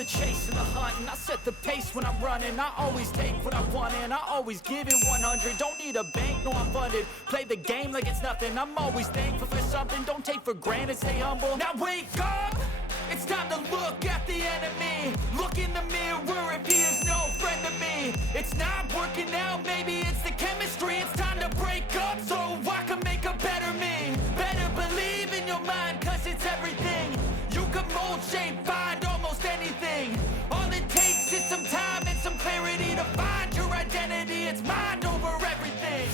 the chase and the hunt, and I set the pace when I'm running. I always take what I want and I always give it 100. Don't need a bank, no I'm funded. Play the game like it's nothing. I'm always thankful for something. Don't take for granted, stay humble. Now wake up! It's time to look at the enemy. Look in the mirror if he is no friend to me. It's not working out, maybe it's the chemistry. It's time to break up so I can make a better me. Better believe in your mind, cause it's everything. You can mold, shape, find almost anything. All it takes is some time and some clarity to find your identity. It's mind over everything.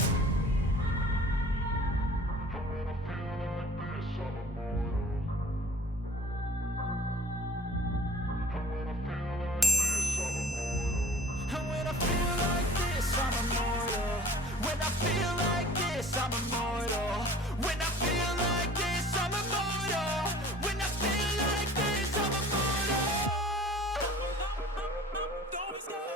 And when I feel like this, I'm immortal. When I feel like this, I'm immortal. When I feel like this, I'm immortal. When I feel like this, I'm immortal. Don't stop.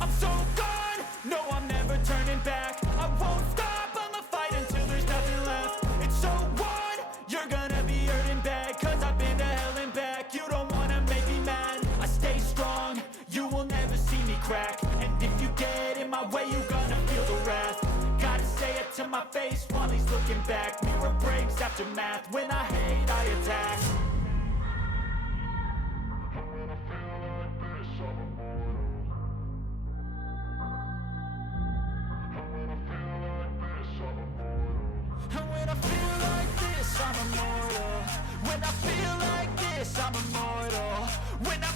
I'm so gone, no I'm never turning back. I won't stop, I'ma fight until there's nothing left. It's so on, you're gonna be hurting bad. Cause I've been to hell and back. You don't wanna make me mad. I stay strong, you will never see me crack. And if you get in my way, you're gonna feel the wrath. Gotta say it to my face while he's looking back. Mirror breaks after math, when I hate I attack. And when I feel like this, I'm immortal. When I feel like this, I'm immortal. When I